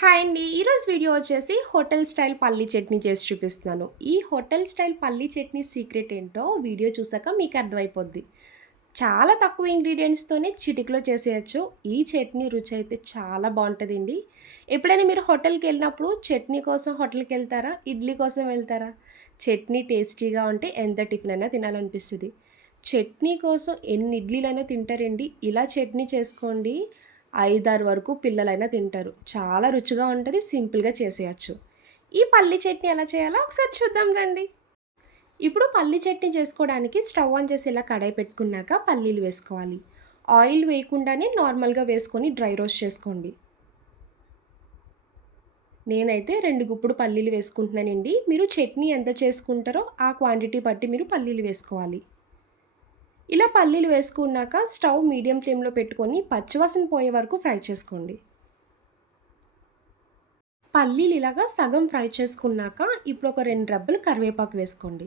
Hi అండి. ఈరోజు video వచ్చేసి హోటల్ స్టైల్ పల్లీ చట్నీ చేసి చూపిస్తున్నాను. ఈ హోటల్ స్టైల్ పల్లీ చట్నీ సీక్రెట్ ఏంటో వీడియో చూసాక మీకు అర్థమైపోద్ది. చాలా తక్కువ ఇంగ్రీడియంట్స్తోనే చిటికలో చేసేయచ్చు. ఈ చట్నీ రుచి అయితే చాలా బాగుంటుందండి. ఎప్పుడైనా మీరు హోటల్కి వెళ్ళినప్పుడు చట్నీ కోసం హోటల్కి వెళ్తారా? ఇడ్లీ కోసం వెళ్తారా? చట్నీ టేస్టీగా ఉంటే ఎంత టిఫిన్ అయినా తినాలనిపిస్తుంది. చట్నీ కోసం ఎన్ని ఇడ్లీలైనా తింటారండి. ఇలా చట్నీ చేసుకోండి. ఐదారు వరకు పిల్లలైనా తింటారు. చాలా రుచిగా ఉంటుంది సింపుల్గా చేసేయచ్చు. ఈ పల్లి చట్నీ ఎలా చేయాలో ఒకసారి చూద్దాం రండి. ఇప్పుడు పల్లి చట్నీ చేసుకోవడానికి స్టవ్ ఆన్ చేసి ఇలా కడాయి పెట్టుకున్నాక పల్లీలు వేసుకోవాలి. ఆయిల్ వేయకుండానే నార్మల్గా వేసుకొని డ్రై రోస్ట్ చేసుకోండి. నేనైతే రెండు గుప్పుడు పల్లీలు వేసుకుంటున్నానండి. మీరు చట్నీ ఎంత చేసుకుంటారో ఆ క్వాంటిటీ బట్టి మీరు పల్లీలు వేసుకోవాలి. ఇలా పల్లీలు వేసుకున్నాక స్టవ్ మీడియం ఫ్లేమ్లో పెట్టుకొని పచ్చివాసన పోయే వరకు ఫ్రై చేసుకోండి. పల్లీలు ఇలాగా సగం ఫ్రై చేసుకున్నాక ఇప్పుడు ఒక రెండు రబ్బలు కరివేపాకు వేసుకోండి.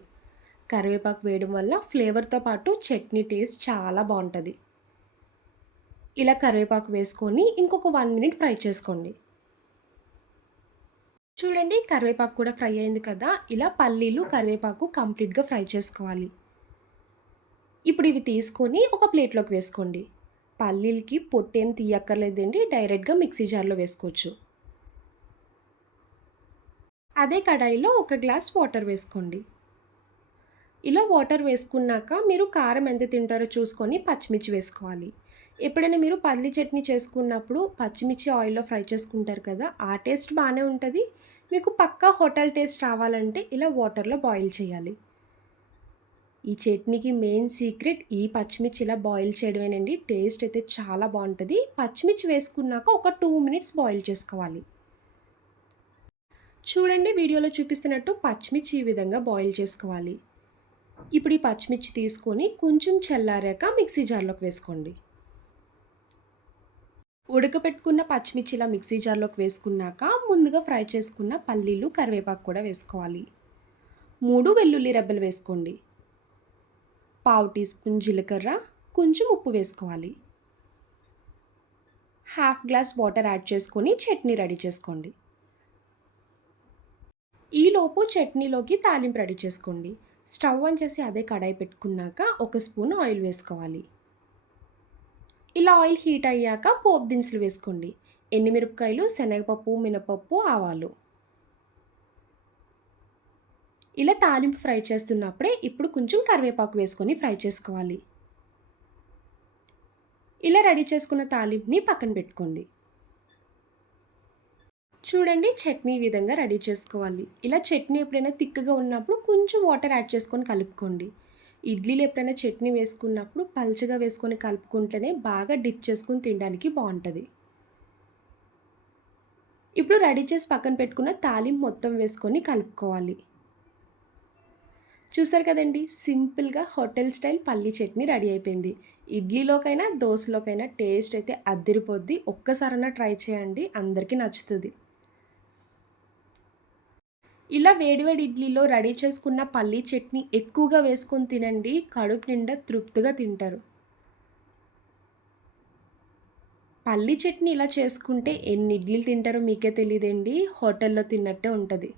కరివేపాకు వేయడం వల్ల ఫ్లేవర్తో పాటు చట్నీ టేస్ట్ చాలా బాగుంటుంది. ఇలా కరివేపాకు వేసుకొని ఇంకొక వన్ మినిట్ ఫ్రై చేసుకోండి. చూడండి కరివేపాకు కూడా ఫ్రై అయింది కదా ఇలా పల్లీలు కరివేపాకు కంప్లీట్గా ఫ్రై చేసుకోవాలి. ఇప్పుడు ఇవి తీసుకొని ఒక ప్లేట్లోకి వేసుకోండి. పల్లీలకి పొట్టేం తీయక్కర్లేదండి. డైరెక్ట్గా మిక్సీ జార్లో వేసుకోవచ్చు. అదే కడాయిలో ఒక గ్లాస్ వాటర్ వేసుకోండి. ఇలా వాటర్ వేసుకున్నాక మీరు కారం ఎంత తింటారో చూసుకొని పచ్చిమిర్చి వేసుకోవాలి. ఎప్పుడైనా మీరు పల్లి చట్నీ చేసుకున్నప్పుడు పచ్చిమిర్చి ఆయిల్లో ఫ్రై చేసుకుంటారు కదా ఆ టేస్ట్ బాగానే ఉంటుంది. మీకు పక్కా హోటల్ టేస్ట్ రావాలంటే ఇలా వాటర్లో బాయిల్ చేయాలి. ఈ చట్నీకి మెయిన్ సీక్రెట్ ఈ పచ్చిమిర్చి ఇలా బాయిల్ చేయడమేనండి. టేస్ట్ అయితే చాలా బాగుంటుంది. పచ్చిమిర్చి వేసుకున్నాక ఒక టూ మినిట్స్ బాయిల్ చేసుకోవాలి. చూడండి వీడియోలో చూపిస్తున్నట్టు పచ్చిమిర్చి ఈ విధంగా బాయిల్ చేసుకోవాలి. ఇప్పుడు ఈ పచ్చిమిర్చి తీసుకొని కొంచెం చల్లారాక మిక్సీ జార్లోకి వేసుకోండి. ఉడకపెట్టుకున్న పచ్చిమిర్చి ఇలా మిక్సీ జార్లోకి వేసుకున్నాక ముందుగా ఫ్రై చేసుకున్న పల్లీలు కరివేపాకు కూడా వేసుకోవాలి. మూడు వెల్లుల్లి రెబ్బలు వేసుకోండి. పావు టీ స్పూన్ జీలకర్ర కొంచెం ఉప్పు వేసుకోవాలి. హాఫ్ గ్లాస్ వాటర్ యాడ్ చేసుకొని చట్నీ రెడీ చేసుకోండి. ఈలోపు చట్నీలోకి తాలింపు రెడీ చేసుకోండి. స్టవ్ ఆన్ చేసి అదే కడాయి పెట్టుకున్నాక ఒక స్పూన్ ఆయిల్ వేసుకోవాలి. ఇలా ఆయిల్ హీట్ అయ్యాక పోపు దినుసులు వేసుకోండి. ఎండుమిరపకాయలు శనగపప్పు మినపప్పు ఆవాలు. ఇలా తాలింపు ఫ్రై చేస్తున్నప్పుడే ఇప్పుడు కొంచెం కరివేపాకు వేసుకొని ఫ్రై చేసుకోవాలి. ఇలా రెడీ చేసుకున్న తాలింపుని పక్కన పెట్టుకోండి. చూడండి చట్నీ విధంగా రెడీ చేసుకోవాలి. ఇలా చట్నీ ఎప్పుడైనా తిక్కగా ఉన్నప్పుడు కొంచెం వాటర్ యాడ్ చేసుకొని కలుపుకోండి. ఇడ్లీలు ఎప్పుడైనా చట్నీ వేసుకున్నప్పుడు పల్చగా వేసుకొని కలుపుకుంటేనే బాగా డిప్ చేసుకొని తినడానికి బాగుంటుంది. ఇప్పుడు రెడీ చేసి పక్కన పెట్టుకున్న తాలింపు మొత్తం వేసుకొని కలుపుకోవాలి. చూసారు కదండి సింపుల్గా హోటల్ స్టైల్ పల్లీ చట్నీ రెడీ అయిపోయింది. ఇడ్లీలోకైనా దోశలోకైనా టేస్ట్ అయితే అద్దరిపోద్ది ఒక్కసారైనా ట్రై చేయండి అందరికీ నచ్చుతుంది. ఇలా వేడివేడి ఇడ్లీలో రెడీ చేసుకున్న పల్లీ చట్నీ ఎక్కువగా వేసుకొని తినండి కడుపు నిండా తృప్తిగా తింటారు. పల్లీ చట్నీ ఇలా చేసుకుంటే ఎన్ని ఇడ్లీలు తింటారో మీకే తెలియదండి హోటల్లో తిన్నట్టే ఉంటుంది.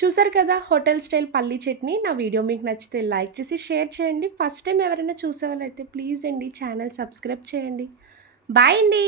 చూసారు కదా హోటల్ స్టైల్ పల్లీ చట్నీ. నా వీడియో మీకు నచ్చితే లైక్ చేసి షేర్ చేయండి. ఫస్ట్ టైం ఎవరైనా చూసే అయితే ప్లీజ్ అండి ఛానల్ సబ్స్క్రైబ్ చేయండి. బాయ్ అండి.